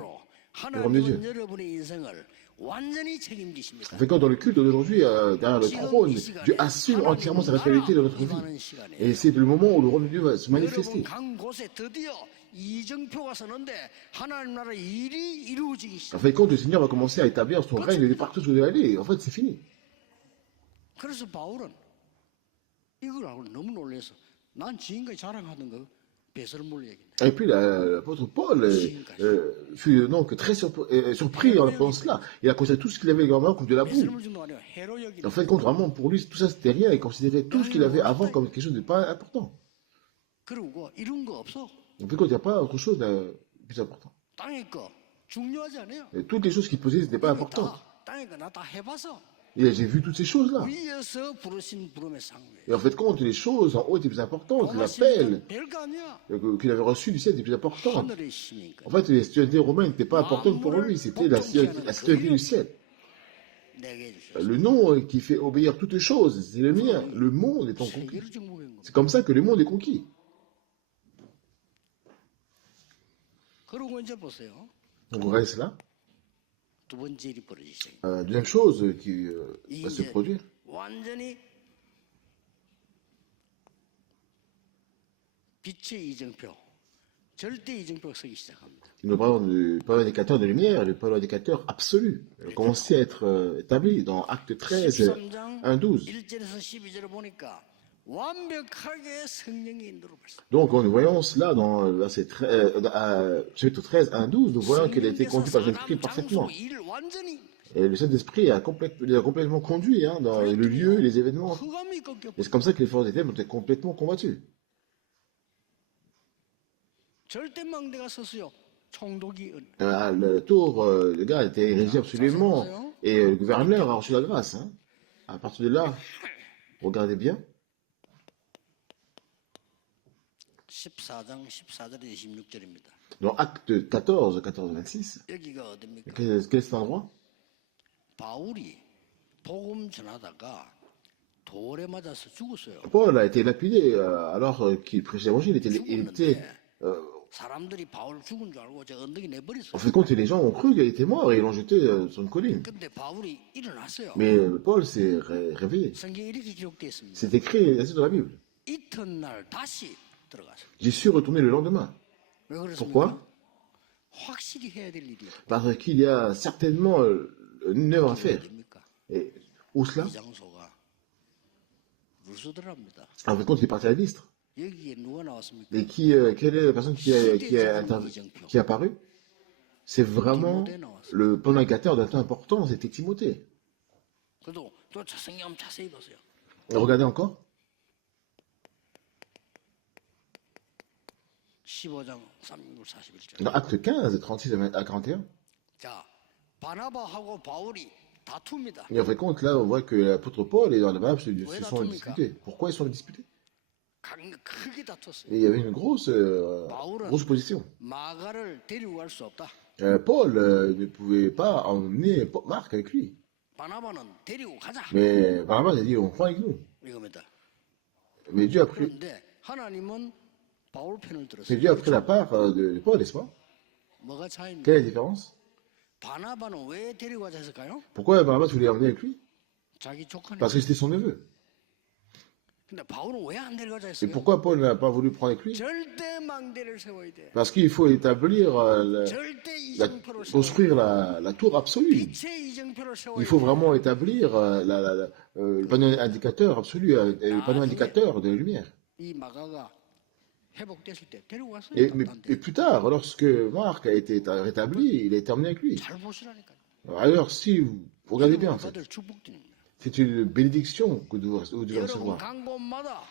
하나님은 여러분의 인생을 완전히 책임지십니다. En fait, quand dans le culte d'aujourd'hui, derrière le trône, Dieu assume entièrement sa responsabilité de notre vie. Et c'est le moment où le royaume de Dieu va se manifester. 여러분 간 곳에 드디어 이정표가 서는데 하나님 나라 일이 이루어지기 시작. En fait, quand le Seigneur va commencer à établir son règne de partout où vous allez aller, en fait, c'est fini. 그래서 바울은 이걸 알고 너무 놀라서 난 지금까지 자랑하던 거 배설물 얘기인데. Et puis l'apôtre Paul fut donc très surpris en apprenant cela. Il a considéré tout ce qu'il avait également comme de la boue. 배설물 정도 아니라 해로 En 여기는. fait, compte vraiment pour lui, tout ça c'était rien. Il considérait tout ce qu'il avait avant comme quelque chose de pas important. 그리고 이런 거 없어. En fait, il n'y a pas autre chose de plus important. 땅의 거 중요하지 않아요. Et toutes les choses qu'il posait, n'étaient pas importantes. 땅의 거 나 다 해봐서 Et j'ai vu toutes ces choses-là. 위에서 부르신 부름의 상회. Et en fait, compte, les choses en haut étaient plus importantes, l'appel 별거 아니야. qu'il avait reçu du ciel était plus important. 하늘의 신이니까. En fait, les citoyennetés romaines n'étaient pas importantes pour lui, c'était la citoyenneté du ciel. 내게 주셨어. Le nom qui fait obéir toutes choses, c'est le mien. Le monde est conquis. 세계를 정복한 겁니다. C'est comme ça que le monde est conquis. 그러고 이제 보세요. Donc on reste là. 두 번째 일이 벌어지기 시작해요. Deuxième chose qui va se 이제 produire, 완전히 빛의 이정표, 절대 이정표가 서기 시작합니다. nous parlons du pôle indicateur de lumière, le pôle indicateur absolu, commençait à être établi dans Acte 13, 13장 1-12. 1절에서 12절을 보니까 완벽하게 성령의 인도로 발사. Donc, nous voyons cela dans verset 13, chapitre 13, 1-12, nous voyons qu'elle a été conduite par Jésus-Christ parfaitement. 일 완전히 Et le Saint-Esprit a complètement conduit dans le lieu et les événements. 흑암이 꺾여. Et c'est comme ça que les forces des ténèbres ont été complètement combattues. 절대망대가 섰어요. 총독이 Le tour, le gars était érigé absolument. Et le gouverneur a reçu la grâce. Hein. À partir de là, regardez bien. 14장 14절에서 16절입니다. Dans Acte 14, 26, 여기가 어딥니까? quel est cet endroit? 바울이 복음 전하다가 돌에 맞아서 죽었어요. Paul a été lapidé alors qu'il prêchait l'évangile. Il était 사람들이 바울 죽은 줄 알고 저 언덕에 내버렸어요. en fait, compte, les gens ont cru qu'il était mort et ils l'ont jeté sur une colline. 근데 바울이 일어났어요. Mais Paul s'est réveillé. 성경에 이렇게 기록되어 있습니다. C'est écrit ainsi dans la Bible. 이튿날 다시 들어가서. J'y suis retourné le lendemain. 왜 그렇습니까? Pourquoi? 확실히 해야 될 일이에요. Parce qu'il y a certainement une œuvre à faire. 어딥니까? Et où cela? 이 장소가 루스드라입니다. En fait, compte, il est parti à l'Istre. 여기에 누가 나왔습니까? Et quelle est la personne qui est apparue? C'est vraiment le pontificateur d'un temps important, c'était Timothée. 그래도 또 성경 한번 자세히 보세요. Regardez encore. 15장 36, 41절. Dans Acte 15, 36 à 41. 자, 바나바하고 바울이 다툽니다. Et en fait, compte, là, on voit que l'apôtre Paul et Barnabas se sont disputés. Pourquoi ils sont disputés? 크게 다퉜어요. Et il y avait une grosse position. 마가를 데리고 갈 수 없다. Paul ne pouvait pas emmener Marc avec lui. 바나바는 데리고 가자. Mais Barnabas a dit, on prend avec nous. 이겁니다. Mais Dieu a pris 그런데 하나님은 바울 편을 Mais 들었어요. Dieu a pris la part de Paul, n'est-ce pas? 뭐가 차이입니까? Quelle est la différence? 바나바는 왜 데리고 가자 했을까요? Pourquoi Barnabas voulait emmener avec lui? 자기 조카니. Parce que c'était son neveu. 근데 바울은 왜 안 데려가자 Et 했어요? pourquoi Paul n'a pas voulu prendre avec lui? 절대 망대를 세워야 돼. Parce qu'il faut établir, 절대 이정표를 세워야 돼. construire la tour absolue. 빛의 이정표를 세워야 Il faut 돼. vraiment établir le panneau indicateur absolu, le panneau indicateur de lumière. 이 마가가 회복됐을 때 데리고 갔어요. Et plus tard, lorsque Marc a été rétabli, il a été emmené avec lui. 잘 보시라니까요. Alors, si vous regardez bien, en fait, 받을 축복드립니다. c'est une bénédiction que vous devez 여러분 recevoir. 간 곳마다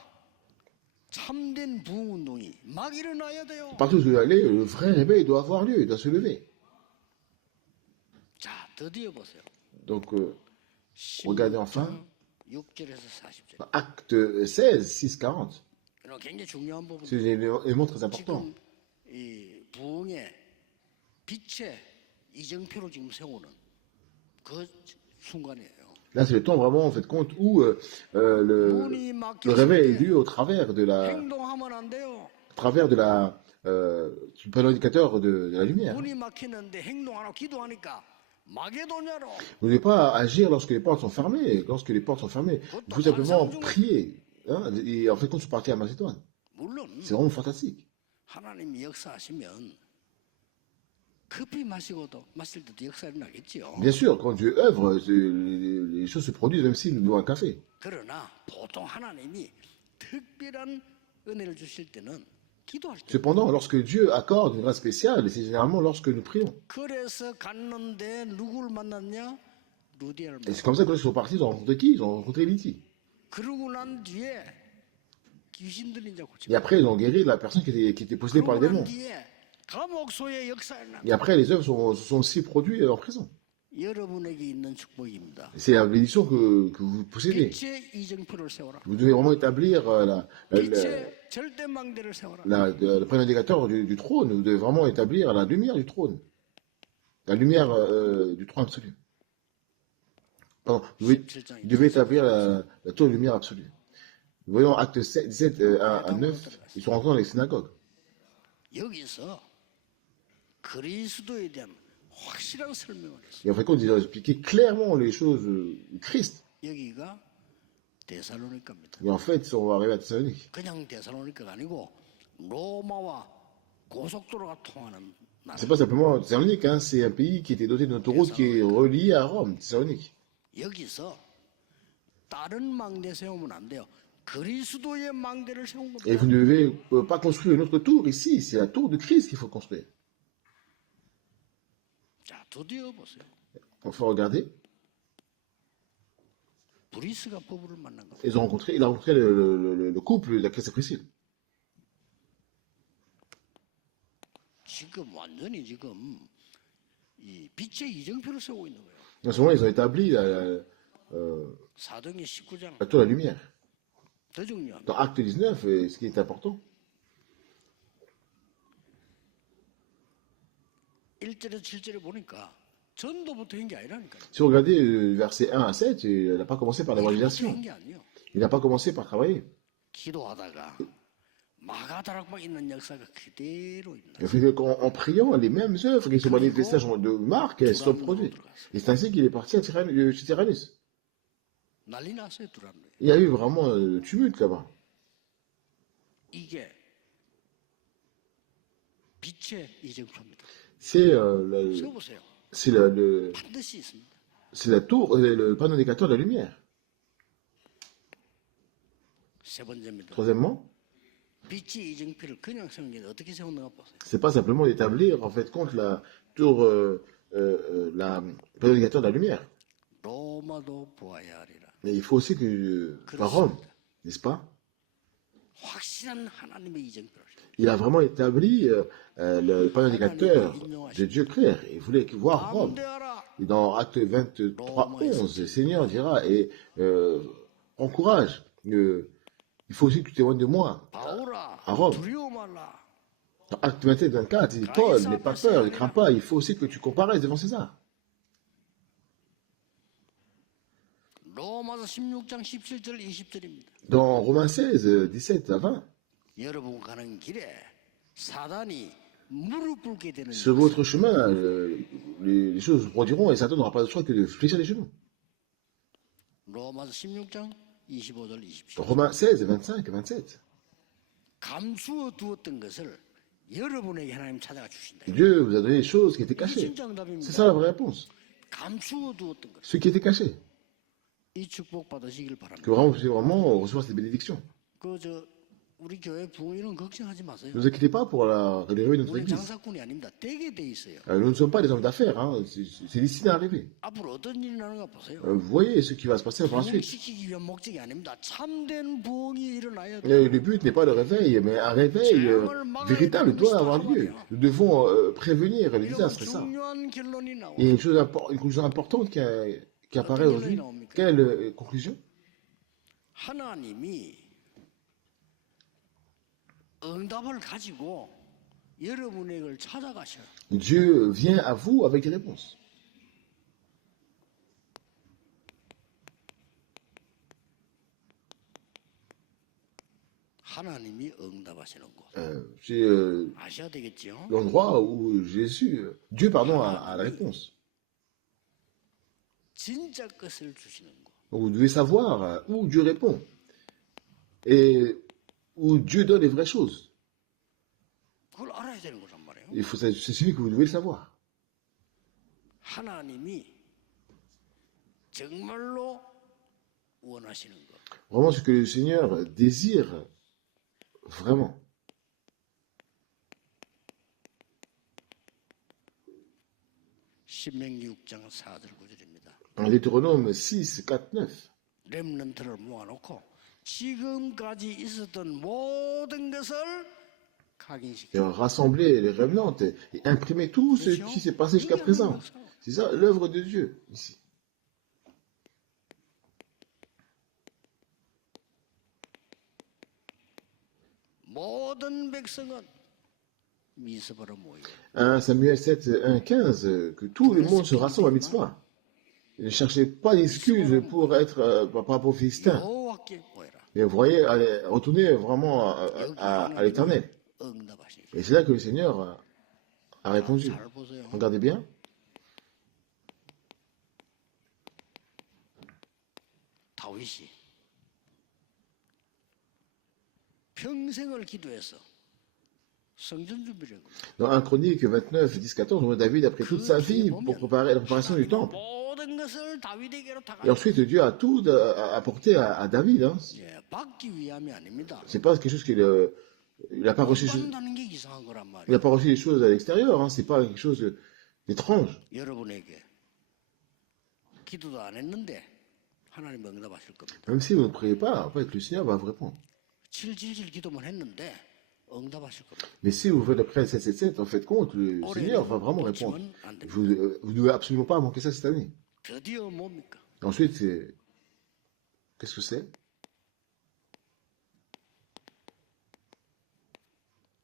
참된 부흥운동이 막 일어나야 돼요. Partout où vous allez, le vrai réveil doit avoir lieu, il doit se lever. 자, 드디어 보세요. Donc, regardez enfin 6절에서 40절. Acte 16, 6, 40. 이거 굉장히 중요한 부분. C'est un élément très important. 지금 이 부흥의 빛의 이정표를 지금 세우는 그 순간이에요. Là, c'est le temps vraiment, en fait, compte où le réveil est dû au travers de 행동하면 안 돼요. du panneau indicateur de la lumière. 문이 막히는데 행동 안 하고 기도하니까 마게도냐로. Vous ne devez pas agir lorsque les portes sont fermées. Lorsque les portes sont fermées, il faut simplement prier. Hein, et en fait, quand je suis parti à Macédoine, 물론 c'est vraiment fantastique. 하나님이 역사하시면 커피 마시고도 마실 때도 역사 일어나겠지요. Bien sûr, quand Dieu œuvre, les choses se produisent même s'il nous boit un café. 그러나 보통 하나님이 특별한 은혜를 주실 때는 기도할 때. Cependant, lorsque Dieu accorde une grâce spéciale, c'est généralement lorsque nous prions. 그래서 갔는데 누구를 만났냐? 루디아를 Et c'est 만났. comme ça que lorsqu'ils sont partis, ils ont rencontré qui? Ils ont rencontré Lydie. 그러고 난 뒤에 귀신 들린 자 Et 고치고. après, ils ont guéri la personne qui était possédée par 그러고 les 난 démons. 뒤에 감옥소의 역사에 나. Et après, les œuvres sont aussi produites en prison. 여러분에게 있는 축복입니다. C'est la bénédiction que vous possédez. 빛의 이정표를 세워라. Vous devez vraiment établir 빛의 절대망대를 세워라. le premier indicateur du trône. Vous devez vraiment établir la lumière du trône. La lumière du trône absolu. Pardon, vous devez établir la tour de lumière absolue. Voyons acte 17 à 9, ils sont rentrés dans les synagogues. 여기서 그리스도에 대한 확실한 설명을 했어요. Et en fait, quand ils ont expliqué clairement les choses du Christ, 여기가 데살로니가입니다. et en fait, on va arriver à Thessalonique. 그냥 데살로니가가 아니고 로마와 고속도로가 통하는 나라. C'est pas simplement Thessalonique, hein, c'est un pays qui était doté d'une autoroute qui est reliée à Rome, Thessalonique. 여기서 다른 망대 세우면 안 돼요. 그리스도의 망대를 세운 Et 겁니다. vous ne devez pas construire une autre tour ici, c'est la tour de Christ qu'il faut construire. 자, 드디어 보세요. Il faut regarder. 브리스가 부부를 만난 겁니다. Il a rencontré le couple de la Christ Priscille. 지금 완전히 지금 이 빛의 이정표를 세우고 있는 거예요. En ce moment, ils ont établi 사도행전 19장 la tour de la lumière. 더 중요한 Dans Acte 19, ce qui est important, 1절에서 7절에 보니까 전도부터 한 게 아니라니까요. si vous regardez versets 1 à 7, il n'a pas commencé par 한 l'évangélisation. 게 아니에요. Il n'a pas commencé par travailler. 기도하다가 마가다락방 있는 역사가 그대로 있나. Il fait qu'en priant, les mêmes œuvres qui sont manifestées de Marc, elles sont produites. Et c'est ainsi qu'il est parti chez Tyrannus. 난리 났어요, 두란노에. Il y a eu vraiment tumulte là-bas. 이게 빛의 이정표입니다. C'est 세워보세요. 반드시 있습니다. c'est la tour, le panneau indicateur de la lumière. 세 번째입니다. Troisièmement, 빛의 이정표를 그냥 세운 게 어떻게 세웠는가 보세요. c'est pas simplement d'établir en fait contre la tour, la panneau indicateur de la lumière. 로마도 보아야 하리라. Mais il faut aussi que par Rome, n'est-ce pas? 확실한 하나님의 이정표를. Il a vraiment établi le panneau indicateur de Dieu clair. Il voulait voir Rome. 담대하라. Et dans Acte 23, 11, le Seigneur dira et encourage. Il faut aussi que tu témoignes de moi 바울아, à Rome. 두려워 말라. Dans Acte 27, 24, il dit Paul, n'aie pas peur, ne crains pas. Il faut aussi que tu comparaisses devant César. 로마서 16장 17절 20절입니다. Dans Romains 16, 17 à 20, 여러분 가는 길에 사단이 무릎 꿇게 되는 sur votre chemin, les choses vous produiront et Satan n'aura pas de choix que de fléchir les genoux. 로마서 16장 25절 27절. Dans Romains 16, 25 et 27. 감추어 두었던 것을 여러분에게 하나님 찾아가 주신다. Dieu vous a donné des choses qui étaient 이게 cachées. 진짜 C'est 응답입니다. ça la vraie réponse. 감추어 두었던 것. Ce qui était caché. 이 축복 받으시길 Que 바랍니다. vraiment vous puissiez vraiment recevoir cette bénédiction. 그저 우리 교회 부흥회는 걱정하지 마세요. Ne vous inquiétez pas pour les ruées de notre 우리는 église. 장사꾼이 아닙니다. 되게 돼 있어요. Nous ne sommes pas des hommes d'affaires, hein. C'est destiné à arriver. 앞으로 어떤 일이 나는가 보세요. Vous voyez ce qui va se passer par la suite. 부흥시키기 위한 목적이 아닙니다. 참된 부흥이 일어나야 돼요. Le but n'est pas le réveil, mais un réveil véritable doit avoir lieu. Nous devons prévenir les 이런 désastres, c'est ça. 중요한 결론이 나와. Et une conclusion importante qui apparaît aujourd'hui. Quelle conclusion? 하나님이 응답을 가지고 여러분에게 찾아가셔요. Dieu vient à vous avec des réponses. 하나님이 응답하시는 곳. C'est 아셔야 되겠죠? l'endroit où Dieu a la réponse. 진짜 것을 주시는 곳. Donc vous devez savoir où Dieu répond et où Dieu donne les vraies choses. 그걸 알아야 되는 거란 말이에요. C'est celui que vous devez le savoir. 하나님이 정말로 원하시는 것. Vraiment ce que le Seigneur désire vraiment. 신명기 6장 4절 9절입니다. En Deutéronome 6, 4, 9. 렘넌트를 모아놓고 지금까지 있었던 모든 것을 Et 각인시켜. rassembler les revenantes et imprimer tout ce qui s'est passé jusqu'à présent. C'est ça l'œuvre de Dieu ici. 모든 백성은 미스바로 모여. 1 Samuel 7, 1, 15, que tout le monde se rassemble à Mitzpah. Ne cherchez pas d'excuses pour être par rapport aux Philistins. 여호와께 모여라. Et vous voyez, allez, retournez vraiment à l'Éternel. 응답하시니. Et c'est là que le Seigneur a répondu. 잘 보세요. Regardez bien. 다윗이 평생을 기도해서 성전 준비를 한 겁니다. Dans 1 Chronique 29, 10, 14, on voit David a pris toute sa vie pour préparer la préparation du temple. 모든 것을 다윗에게로 다 Et ensuite, Dieu a tout apporté à David. Hein. 예, 받기 위함이 아닙니다. C'est pas quelque chose qu'il il a pas reçu. 받는다는 게 이상한 거란 Il 말이에요. n'a pas reçu des choses à l'extérieur. Hein. C'est pas quelque chose d'étrange. 여러분에게 기도도 안 했는데 하나님 응답하실 겁니다. Même si vous ne priez pas, en fait, le Seigneur va vous répondre. 질질질 기도만 했는데 응답하실 겁니다. Mais si vous faites la prière 777, en fait compte, le Seigneur va vraiment répondre. 놓치면 안 됩니다. Vous ne devez absolument pas manquer ça cette année. 드디어 뭡니까? Ensuite, qu'est-ce que c'est?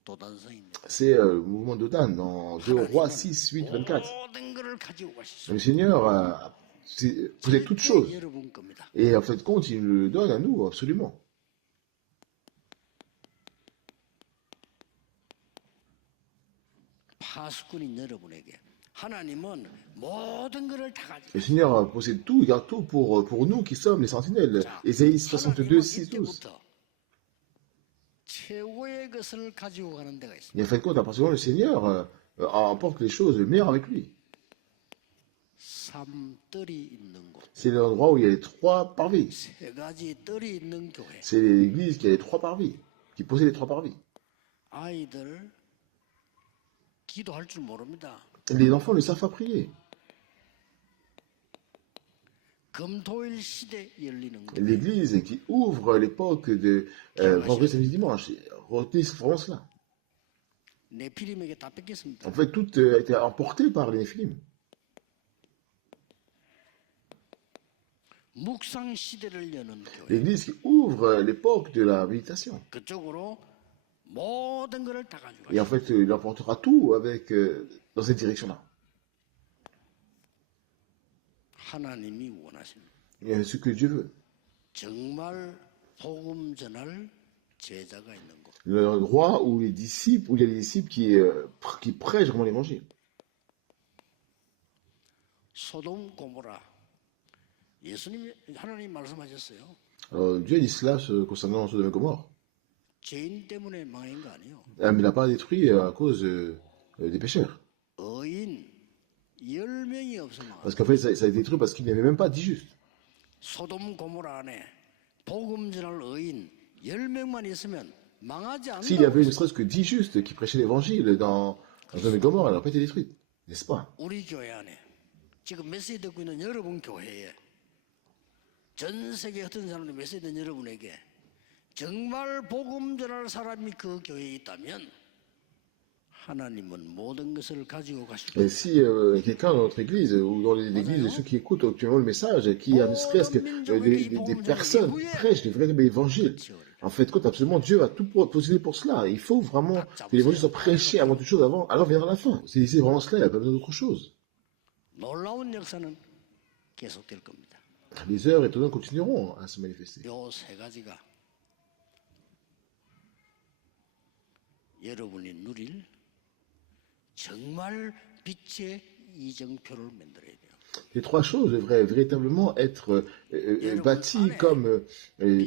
도단성입니다. C'est le mouvement d'Odan dans 2 Rois 6, 8, 24. 모든 것을 가지고 가시소. Le Seigneur possède toutes choses. 여러분 겁니다. Et en fait compte, il le donne à nous, absolument. 파수꾼인 여러분에게 하나님은 모든 것을 다 가지고 Le Seigneur possède tout, il garde tout pour nous qui sommes les sentinelles. Ésaïe 62, 6, 12. 이때부터 최고의 것을 가지고 가는 데가 있습니다. Et en fait compte, à partir du moment où le Seigneur emporte les choses meilleures avec lui. 삼뜰이 있는 곳, C'est l'endroit où il y a les 3 parvis. 세 가지 뜰이 있는 교회. C'est l'église qui a les 3 parvis, qui possède les 3 parvis. 아이들 기도할 줄 모릅니다. Les enfants ne savent pas prier. 금토일 시대 열리는 거. L'église qui ouvre l'époque de vendredi, samedi, dimanche. Retenez cette France-là. 네피림에게 다 뺏겼습니다. En fait, tout a été emporté par les Néphilim. 묵상 시대를 여는 교회. L'église qui ouvre l'époque de la méditation. 그쪽으로 모든 것을 다 가지고 Et en fait, il emportera tout avec, dans cette direction-là. 하나님이 원하십니다. Et ce que Dieu veut. 정말 복음 전할 제자가 있는 곳. L'endroit où les disciples, où il y a les disciples qui prêchent vraiment l'évangile. 소돔 고모라. 예수님이 하나님 말씀하셨어요. Alors, Dieu dit cela concernant Sodome et Gomorrhe. 죄인 때문에 망한 거 아니에요. Mais il n'a pas détruit à cause des pécheurs. 의인 10명이 없으면 Parce qu'en fait, ça a été détruit parce qu'il n'y avait même pas 10 justes. 소돔 고모라 안에 복음 전할 의인 10명만 있으면 망하지 S'il y avait ne 않는다. serait-ce que 10 justes qui prêchaient l'évangile dans Sodome et Gomorrhe, elle n'aurait pas été détruite. N'est-ce pas? 우리 교회 안에 지금 메시지 듣고 있는 여러분 교회에 전 세계 어떤 사람들 메시지 듣는 여러분에게 정말 복음 전할 사람이 그 교회에 있다면 하나님은 모든 것을 가지고 가실 Et 거예요. si quelqu'un dans notre église, ou dans l'église, ceux qui écoutent actuellement le message, qui a ne serait-ce que des personnes qui prêchent le véritable évangile, en fait, quand absolument Dieu a tout posé pour cela. Il faut vraiment que l'évangile soit prêché avant toute chose, alors viendra la fin. C'est vraiment cela, il n'y a pas besoin d'autre chose. 놀라운 역사는 계속될 겁니다. Les œuvres étonnantes continueront à se manifester. 요 세 가지가 여러분이 누릴 정말 빛의 이정표를 만들어야 돼요. Les 3 choses devraient véritablement être bâties comme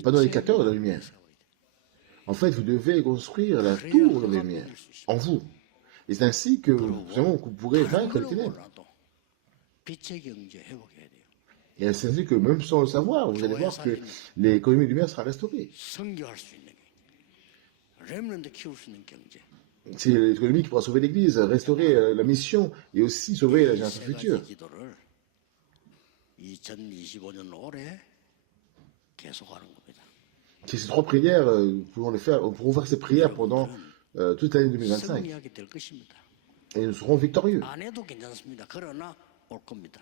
panneaux indicateurs de la lumière. En fait, vous devez construire la tour de la lumière en vous. Et c'est ainsi que vraiment, vous pourrez vaincre les ténèbres. 몰라도 빛의 경제 회복해야 돼요. Et c'est ainsi que même sans le savoir, vous allez voir que l'économie de lumière sera restaurée. 선교할 수 있는 경제, 렘넌트 키울 수 있는 경제. C'est l'économie qui pourra sauver l'Église, restaurer la mission et aussi sauver la génération 세 future. 가지 기도를 2025년 올해 계속하는 겁니다. C'est ces trois prières, nous pourrons faire ces prières pendant toute l'année 2025. 승리하게 될 것입니다. Et nous serons victorieux. 안 해도 괜찮습니다. 그러나 올 겁니다.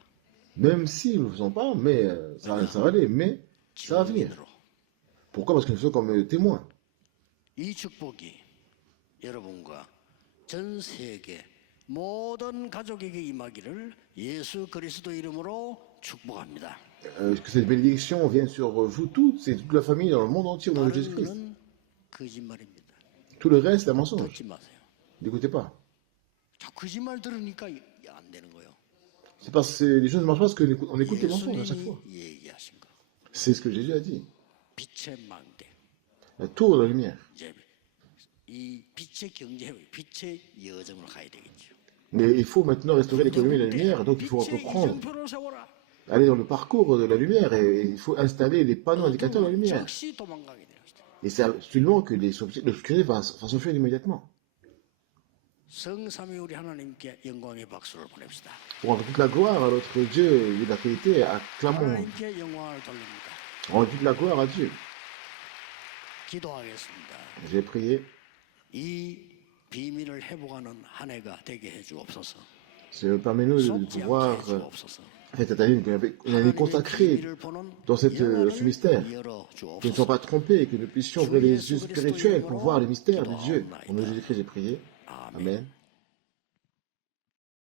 Même si nous ne le faisons pas, mais ça va aller, mais ça va venir. 증인으로. Pourquoi? Parce que nous sommes comme témoins. 이 축복이 여러분과 전 세계 모든 가족에게 임하기를 예수 그리스도 이름으로 축복합니다. Que cette bénédiction vienne sur vous toutes et toute la famille dans le monde entier au nom de 다른 Jésus-Christ. 건 거짓말입니다. Tout le reste, c'est un mensonge. 듣지 마세요. N'écoutez pas. 자, 거짓말 들으니까 안 되는 거예요. C'est parce que les choses ne marchent pas parce qu'on écoute les mensonges à chaque fois. 예수님이 얘기하신 거. C'est ce que Jésus a dit. 빛의 망대. La tour de la lumière. 이제 이 빛의 경제, 빛의 여정을 가야 되겠죠. Mais il faut maintenant restaurer l'économie de la lumière, donc il faut 빛의 reprendre, 이정표를 세워라. aller dans le parcours de la lumière et il faut installer les panneaux indicateurs de la lumière. 즉시 도망가게 되는 것이다. Et c'est absolument que l'obscurité va s'enfuir immédiatement. 성삼위 우리 하나님께 영광의 박수를 보냅시다. Pour rendre toute la gloire à notre Dieu et de la qualité, acclamons, 하나님께 영광을 돌립니다. rendons toute la gloire à Dieu. 기도하겠습니다. J'ai prié, 이 비밀을 회복하는 한 해가 되게 해주옵소서. permets-nous de 속지 pouvoir 않게 해주옵소서. faire cette année une année consacrée dans ce mystère, que nous ne soyons pas trompés et que nous puissions ouvrir les yeux spirituels pour voir les mystères de Dieu. Au nom de Jésus-Christ, j'ai prié. Amen.